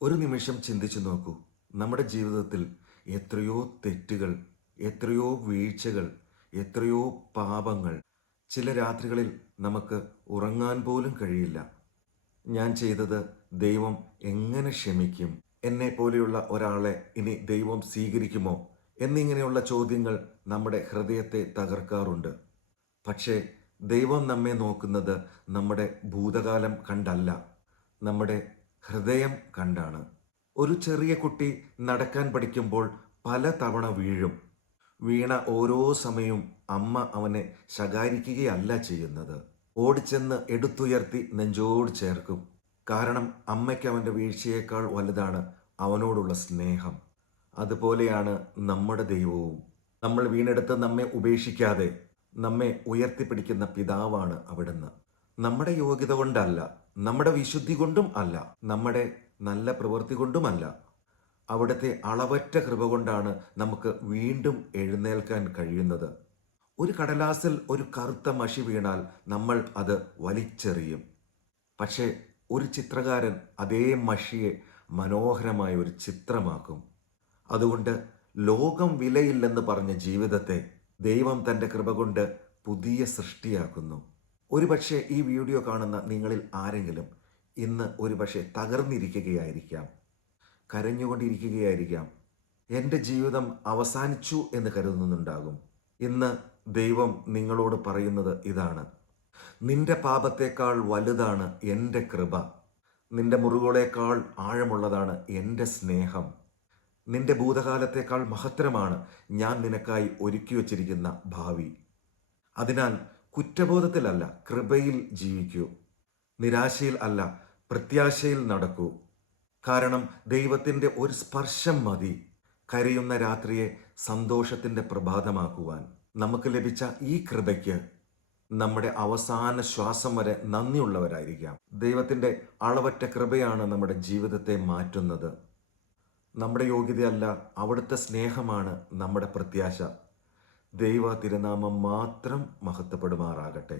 ഒരു നിമിഷം ചിന്തിച്ചു നോക്കൂ. നമ്മുടെ ജീവിതത്തിൽ എത്രയോ തെറ്റുകൾ, എത്രയോ വീഴ്ചകൾ, എത്രയോ പാപങ്ങൾ. ചില രാത്രികളിൽ നമുക്ക് ഉറങ്ങാൻ പോലും കഴിയില്ല. ഞാൻ ചെയ്തത് ദൈവം എങ്ങനെ ക്ഷമിക്കും? എന്നെ പോലെയുള്ള ഒരാളെ ഇനി ദൈവം സ്വീകരിക്കുമോ? എന്നിങ്ങനെയുള്ള ചോദ്യങ്ങൾ നമ്മുടെ ഹൃദയത്തെ തകർക്കാറുണ്ട്. പക്ഷേ ദൈവം നമ്മെ നോക്കുന്നത് നമ്മുടെ ഭൂതകാലം കണ്ടല്ല, നമ്മുടെ ഹൃദയം കണ്ടാണ്. ഒരു ചെറിയ കുട്ടി നടക്കാൻ പഠിക്കുമ്പോൾ പല തവണ വീഴും. വീണ ഓരോ സമയവും അമ്മ അവനെ ശകാരിക്കുകയല്ല ചെയ്യുന്നത്, ഓടിച്ചെന്ന് എടുത്തുയർത്തി നെഞ്ചോട് ചേർക്കും. കാരണം അമ്മയ്ക്ക് അവൻ്റെ വീഴ്ചയേക്കാൾ വലുതാണ് അവനോടുള്ള സ്നേഹം. അതുപോലെയാണ് നമ്മുടെ ദൈവവും. നമ്മൾ വീണെടുത്ത് നമ്മെ ഉപേക്ഷിക്കാതെ നമ്മെ ഉയർത്തിപ്പിടിക്കുന്ന പിതാവാണ് അവിടുന്ന്. നമ്മുടെ യോഗ്യത കൊണ്ടല്ല, നമ്മുടെ വിശുദ്ധി കൊണ്ടും അല്ല, നമ്മുടെ നല്ല പ്രവൃത്തി കൊണ്ടുമല്ല. അവിടുത്തെ അളവറ്റ കൃപ കൊണ്ടാണ് നമുക്ക് വീണ്ടും എഴുന്നേൽക്കാൻ കഴിയുന്നത്. ഒരു കടലാസിൽ ഒരു കറുത്ത മഷി വീണാൽ നമ്മൾ അത് വലിച്ചെറിയും. പക്ഷേ ഒരു ചിത്രകാരൻ അതേ മഷിയെ മനോഹരമായ ഒരു ചിത്രമാക്കും. അതുകൊണ്ട് ലോകം വിലയില്ലെന്ന് പറഞ്ഞ ജീവിതത്തെ ദൈവം തൻ്റെ കൃപ കൊണ്ട് പുതിയ സൃഷ്ടിയാക്കുന്നു. ഒരുപക്ഷെ ഈ വീഡിയോ കാണുന്ന നിങ്ങളിൽ ആരെങ്കിലും ഇന്ന് ഒരുപക്ഷെ തകർന്നിരിക്കുകയായിരിക്കാം, കരഞ്ഞുകൊണ്ടിരിക്കുകയായിരിക്കാം, എൻ്റെ ജീവിതം അവസാനിച്ചു എന്ന് കരുതുന്നുണ്ടാകും. ഇന്ന് ദൈവം നിങ്ങളോട് പറയുന്നത് ഇതാണ്: നിന്റെ പാപത്തേക്കാൾ വലുതാണ് എൻ്റെ കൃപ. നിന്റെ മുറിവുകളേക്കാൾ ആഴമുള്ളതാണ് എൻ്റെ സ്നേഹം. നിന്റെ ഭൂതകാലത്തേക്കാൾ മഹത്തരമാണ് ഞാൻ നിനക്കായി ഒരുക്കി വച്ചിരിക്കുന്ന ഭാവി. അതിനാൽ കുറ്റബോധത്തിലല്ല, കൃപയിൽ ജീവിക്കൂ. നിരാശയിൽ അല്ല, പ്രത്യാശയിൽ നടക്കൂ. കാരണം ദൈവത്തിൻ്റെ ഒരു സ്പർശം മതി കരയുന്ന രാത്രിയെ സന്തോഷത്തിൻ്റെ പ്രഭാതമാക്കുവാൻ. നമുക്ക് ലഭിച്ച ഈ കൃപയ്ക്ക് നമ്മുടെ അവസാന ശ്വാസം വരെ നന്ദിയുള്ളവരായിരിക്കാം. ദൈവത്തിൻ്റെ അളവറ്റ കൃപയാണ് നമ്മുടെ ജീവിതത്തെ മാറ്റുന്നത്. നമ്മുടെ യോഗ്യതയല്ല, അവിടുത്തെ സ്നേഹമാണ് നമ്മുടെ പ്രത്യാശ. ദൈവ തിരുനാമം മാത്രം മഹത്വപ്പെടുമാറാകട്ടെ.